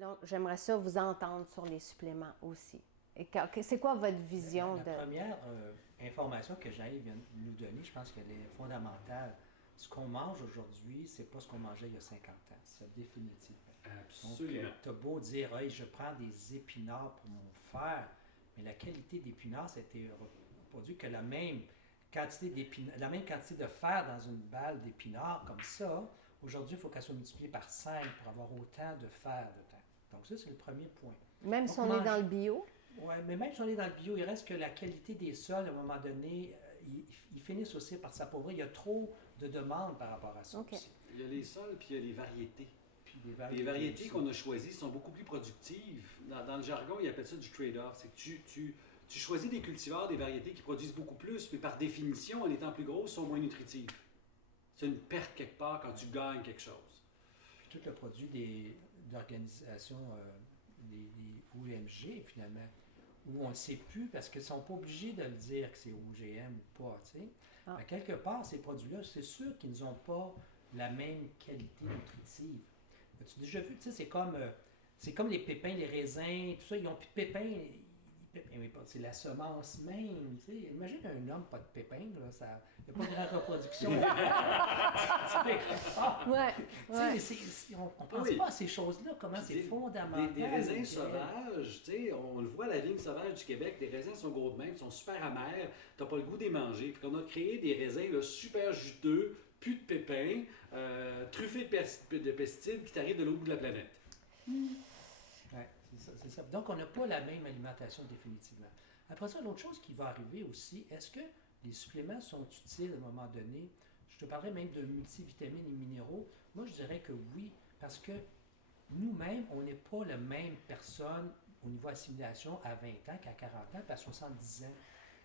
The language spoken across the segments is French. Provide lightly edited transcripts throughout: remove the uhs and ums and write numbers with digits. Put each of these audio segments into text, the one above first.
Donc, j'aimerais ça vous entendre sur les suppléments aussi. C'est quoi votre vision La première information que Jean-Yves vient de nous donner, je pense qu'elle est fondamentale. Ce qu'on mange aujourd'hui, c'est pas ce qu'on mangeait il y a 50 ans. C'est définitivement. Absolument. Donc, tu as beau dire, hey, je prends des épinards pour mon fer, mais la qualité d'épinards, ça a été reproduit que la même quantité de fer dans une balle d'épinards comme ça, aujourd'hui, il faut qu'elle soit multipliée par 5 pour avoir autant de fer dedans. Donc ça, c'est le premier point. Même si on est dans le bio? Oui, mais même si on est dans le bio, il reste que la qualité des sols, à un moment donné, ils finissent aussi par s'appauvrir. Il y a trop de demandes par rapport à ça aussi. Il y a les sols, puis il y a les variétés. Puis les variétés qu'on a choisies sont beaucoup plus productives. Dans le jargon, ils appellent ça du trade-off. C'est que tu choisis des cultivars, des variétés qui produisent beaucoup plus, mais par définition, en étant plus grosses, sont moins nutritives. C'est une perte quelque part quand tu gagnes quelque chose. Puis tout le produit d'organisations, des OMG, finalement, où on ne sait plus, parce qu'ils ne sont pas obligés de le dire que c'est OGM ou pas, tu sais. À quelque part, ces produits-là, c'est sûr qu'ils n'ont pas la même qualité nutritive. As-tu déjà vu, tu sais, c'est comme les pépins, les raisins, tout ça, ils n'ont plus de pépins. C'est la semence même, tu sais. Imagine un homme pas de pépins, là, il n'y a pas de grande reproduction. On ne pense pas à ces choses-là, comment c'est fondamental. Des raisins sauvages, tu sais, on le voit, la vigne sauvage du Québec, les raisins sont gros de même, ils sont super amers, tu n'as pas le goût de les manger. Puis on a créé des raisins là, super juteux, plus de pépins, truffés de pesticides qui t'arrivent de l'autre bout de la planète. Oui, c'est ça. Donc, on n'a pas la même alimentation définitivement. Après ça, l'autre chose qui va arriver aussi, est-ce que les suppléments sont utiles à un moment donné? Je te parlerai même de multivitamines et minéraux. Moi, je dirais que oui, parce que nous-mêmes, on n'est pas la même personne au niveau assimilation à 20 ans qu'à 40 ans, puis à 70 ans.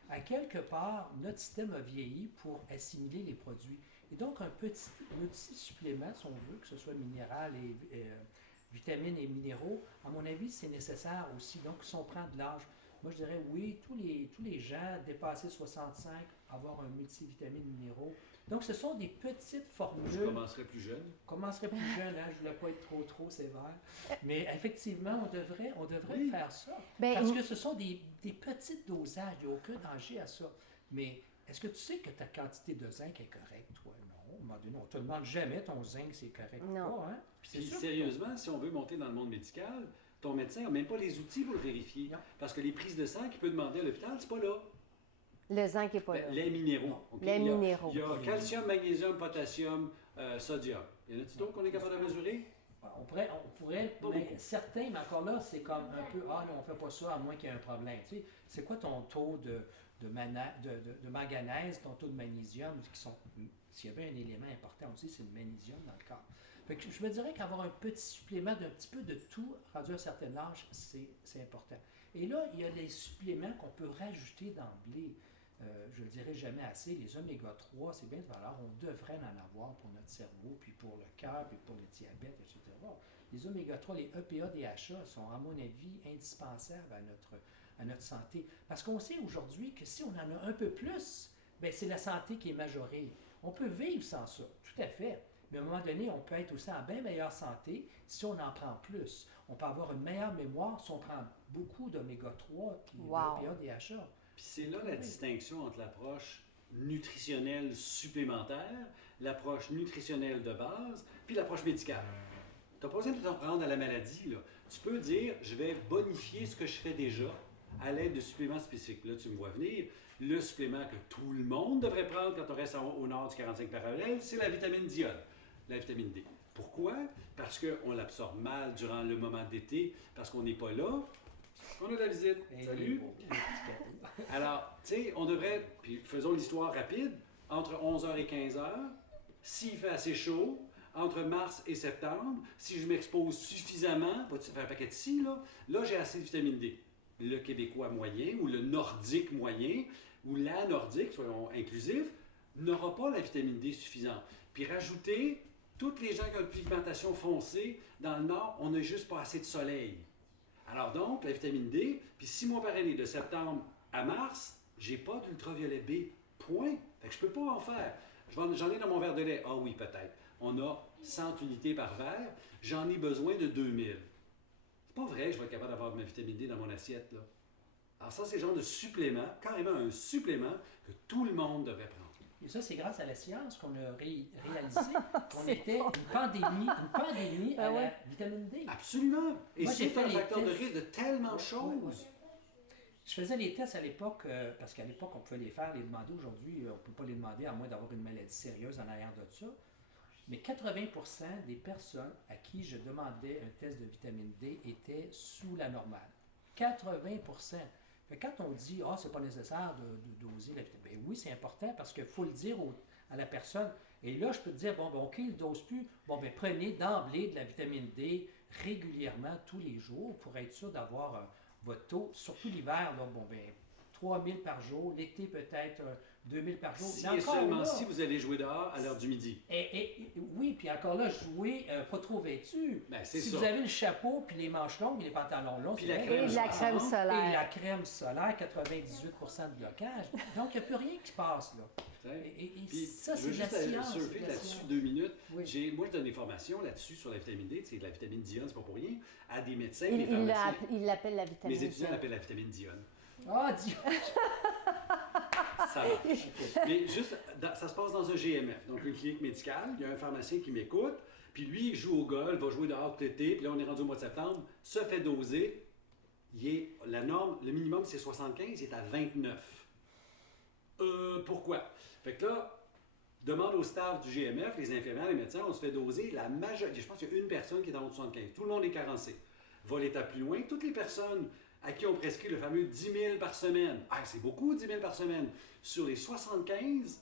À quelque part, notre système a vieilli pour assimiler les produits. Et donc, un petit supplément, si on veut, que ce soit minéral et vitamines et minéraux, à mon avis, c'est nécessaire aussi. Donc, si on prend de l'âge, moi, je dirais oui, tous les gens dépassés 65, avoir un multivitamine minéraux. Donc, ce sont des petites formules. Je commencerai plus jeune. Hein? Je ne voulais pas être trop sévère. Mais effectivement, on devrait faire ça. Parce que ce sont des petits dosages, il n'y a aucun danger à ça. Mais est-ce que tu sais que ta quantité de zinc est correcte, toi? Non, à un moment donné, on ne te demande jamais ton zinc, c'est correct ou pas. Hein? Puis sérieusement, si on veut monter dans le monde médical, ton médecin n'a même pas les outils pour le vérifier. Non. Parce que les prises de sang qu'il peut demander à l'hôpital, c'est pas là. Le zinc n'est pas là. Les minéraux. Okay. Minéraux. Il y a calcium, magnésium, potassium, sodium. Y en a-t-il d'autres qu'on est capable de mesurer? On pourrait mais certains, mais encore là, c'est comme un peu, non, on ne fait pas ça à moins qu'il y ait un problème. Tu sais, c'est quoi ton taux de manganèse, ton taux de magnésium, s'il y avait un élément important aussi, c'est le magnésium dans le corps. Fait que je me dirais qu'avoir un petit supplément d'un petit peu de tout, rendu à un certain âge, c'est important. Et là, il y a les suppléments qu'on peut rajouter d'emblée. Je ne le dirai jamais assez, les oméga 3, c'est bien de valeur, on devrait en avoir pour notre cerveau, puis pour le cœur, puis pour le diabète, etc. Les oméga 3, les EPA, DHA sont, à mon avis, indispensables à notre santé. Parce qu'on sait aujourd'hui que si on en a un peu plus, bien, c'est la santé qui est majorée. On peut vivre sans ça, tout à fait. Mais à un moment donné, on peut être aussi en bien meilleure santé si on en prend plus. On peut avoir une meilleure mémoire si on prend beaucoup d'oméga 3 puis d'EPA, DHA. Puis c'est là la distinction entre l'approche nutritionnelle supplémentaire, l'approche nutritionnelle de base, puis l'approche médicale. Tu n'as pas besoin de t'en prendre à la maladie. Là. Tu peux dire, je vais bonifier ce que je fais déjà à l'aide de suppléments spécifiques. Là, tu me vois venir. Le supplément que tout le monde devrait prendre quand on reste au nord du 45 parallèle, c'est la vitamine d'iode, la vitamine D. Pourquoi? Parce qu'on l'absorbe mal durant le moment d'été, parce qu'on n'est pas là. On a de la visite. Salut! Alors, tu sais, on devrait, puis faisons l'histoire rapide, entre 11h et 15h, s'il fait assez chaud, entre mars et septembre, si je m'expose suffisamment, pas de faire un paquet de ci, là j'ai assez de vitamine D. Le Québécois moyen, ou le Nordique moyen, ou la Nordique, soyons inclusifs, n'aura pas la vitamine D suffisante. Puis rajouter, toutes les gens qui ont une pigmentation foncée, dans le Nord, on n'a juste pas assez de soleil. Alors donc, la vitamine D, puis 6 mois par année, de septembre à mars, j'ai pas d'ultraviolet B. Point. Fait que je peux pas en faire. J'en ai dans mon verre de lait. Ah oui, peut-être. On a 100 unités par verre. J'en ai besoin de 2000. C'est pas vrai que je vais être capable d'avoir ma vitamine D dans mon assiette, là. Alors ça, c'est le genre de supplément, carrément un supplément que tout le monde devrait prendre. Et ça, c'est grâce à la science qu'on a réalisé qu'on était une pandémie à la vitamine D. Absolument! Et Moi, j'ai c'est fait un les facteur de tests. risque de tellement de choses. Je faisais les tests à l'époque, parce qu'à l'époque, on pouvait les faire, les demander. Aujourd'hui, on ne peut pas les demander à moins d'avoir une maladie sérieuse en arrière de ça. Mais 80% des personnes à qui je demandais un test de vitamine D étaient sous la normale. 80%. Fait que quand on dit « Ah, c'est pas nécessaire de doser la vitamine D », ben oui, c'est important parce qu'il faut le dire à la personne. Et là, je peux te dire « Bon, ben OK, il ne dose plus. Bon, ben prenez d'emblée de la vitamine D régulièrement tous les jours pour être sûr d'avoir votre taux, surtout l'hiver. Là, bon, ben 3000 par jour, l'été peut-être 2000 par jour. Si Mais et encore seulement là, si vous allez jouer dehors à l'heure du midi. oui, puis encore là, jouer pas trop vêtu. Ben, c'est Si ça. vous avez le chapeau, puis les manches longues, et les pantalons longs, Puis c'est la bien. crème Et de la crème Et solaire. la crème solaire, 98% de blocage. Donc, il n'y a plus rien qui passe là. Tu sais. Et Puis, ça, je c'est veux de la juste science. surfer c'est de la là-dessus science. 2 minutes. Oui. Moi, je donne des formations là-dessus sur la vitamine D, c'est de la vitamine Dione, c'est pas pour rien, à des médecins, Il des pharmaciens. il l'appelle la vitamine Mes étudiants D. l'appellent la vitamine Dione. Ah, Dieu! Ça marche. Mais juste, ça se passe dans un GMF, donc une clinique médicale. Il y a un pharmacien qui m'écoute, puis lui, il joue au golf, va jouer dehors tout l'été, puis là, on est rendu au mois de septembre, se fait doser. La norme, le minimum, c'est 75, il est à 29. Pourquoi? Fait que là, demande au staff du GMF, les infirmières, les médecins, on se fait doser. La majorité, je pense qu'il y a une personne qui est en haut de 75. Tout le monde est carencé. Va l'étape plus loin. Toutes les personnes à qui on prescrit le fameux 10 000 par semaine. Ah, c'est beaucoup, 10 000 par semaine. Sur les 75,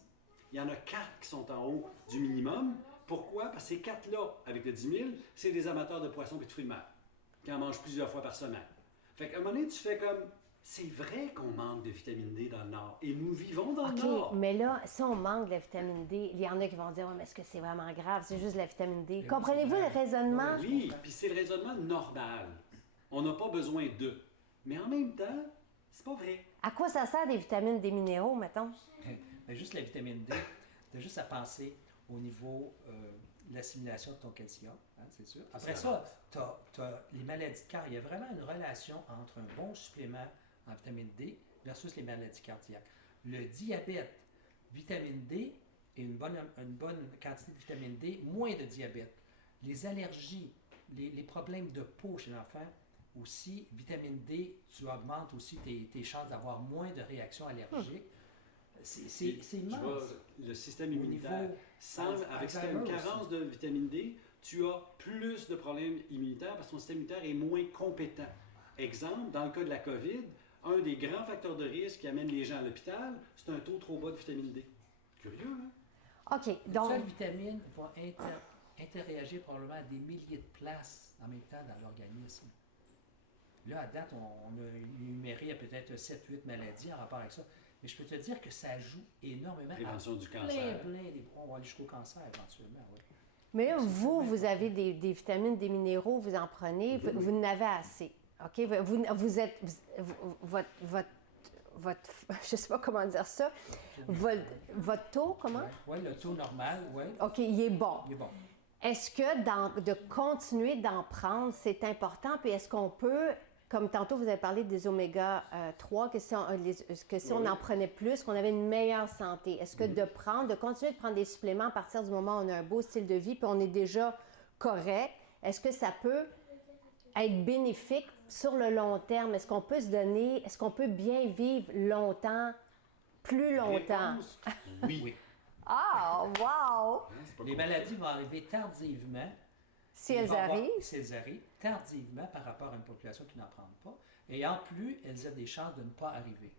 il y en a 4 qui sont en haut du minimum. Pourquoi? Parce que ces 4-là, avec le 10 000, c'est des amateurs de poissons et de fruits de mer, qui en mangent plusieurs fois par semaine. Fait qu'à un moment donné, tu fais comme... C'est vrai qu'on manque de vitamine D dans le Nord. Et nous vivons dans le Nord. OK, mais là, si on manque de la vitamine D, il y en a qui vont dire, ouais, mais est-ce que c'est vraiment grave? C'est juste de la vitamine D. oui, Comprenez-vous c'est le vrai. raisonnement? Oui, puis c'est le raisonnement normal. On n'a pas besoin d'eux. Mais en même temps, c'est pas vrai. À quoi ça sert des vitamines, des minéraux, mettons? Mais juste la vitamine D, tu as juste à penser au niveau de l'assimilation de ton calcium, hein, c'est sûr. Après ça, tu as les maladies de cœur. Il y a vraiment une relation entre un bon supplément en vitamine D versus les maladies cardiaques. Le diabète, vitamine D et une bonne quantité de vitamine D, moins de diabète. Les allergies, les problèmes de peau chez l'enfant, aussi, vitamine D, tu augmentes aussi tes chances d'avoir moins de réactions allergiques. C'est immense. Le système Au immunitaire niveau semble, avec Alzheimer une aussi. carence de vitamine D, tu as plus de problèmes immunitaires parce que ton système immunitaire est moins compétent. Exemple, dans le cas de la COVID, un des grands facteurs de risque qui amène les gens à l'hôpital, c'est un taux trop bas de vitamine D. Curieux, hein? OK, Une donc, seule vitamine va interréagir probablement à des milliers de places en même temps dans l'organisme. Là, à date, on a énuméré à peut-être 7-8 maladies en rapport avec ça. Mais je peux te dire que ça joue énormément Prévention du plein, cancer. on va aller jusqu'au cancer éventuellement, oui. mais là, vous avez des vitamines, des minéraux, vous en prenez, vous en avez assez. OK? Vous êtes, votre, je sais pas comment dire ça, votre taux, comment? Oui, le taux normal, oui, OK, il est bon. il est bon. Est-ce que de continuer d'en prendre, c'est important? Puis est-ce qu'on peut, comme tantôt vous avez parlé des oméga 3, que si on en prenait plus, qu'on avait une meilleure santé, est-ce que de continuer de prendre des suppléments à partir du moment où on a un beau style de vie, puis on est déjà correct, est-ce que ça peut être bénéfique sur le long terme? Est-ce qu'on peut se donner, est-ce qu'on peut bien vivre longtemps, plus longtemps? Réponse, oui. Oui. Ah, wow! Hein, c'est pas Les compliqué. maladies vont arriver tardivement. Si Il elles va y avoir- arrivent. Si elles arrivent tardivement par rapport à une population qui n'en prend pas. Et en plus, elles ont des chances de ne pas arriver.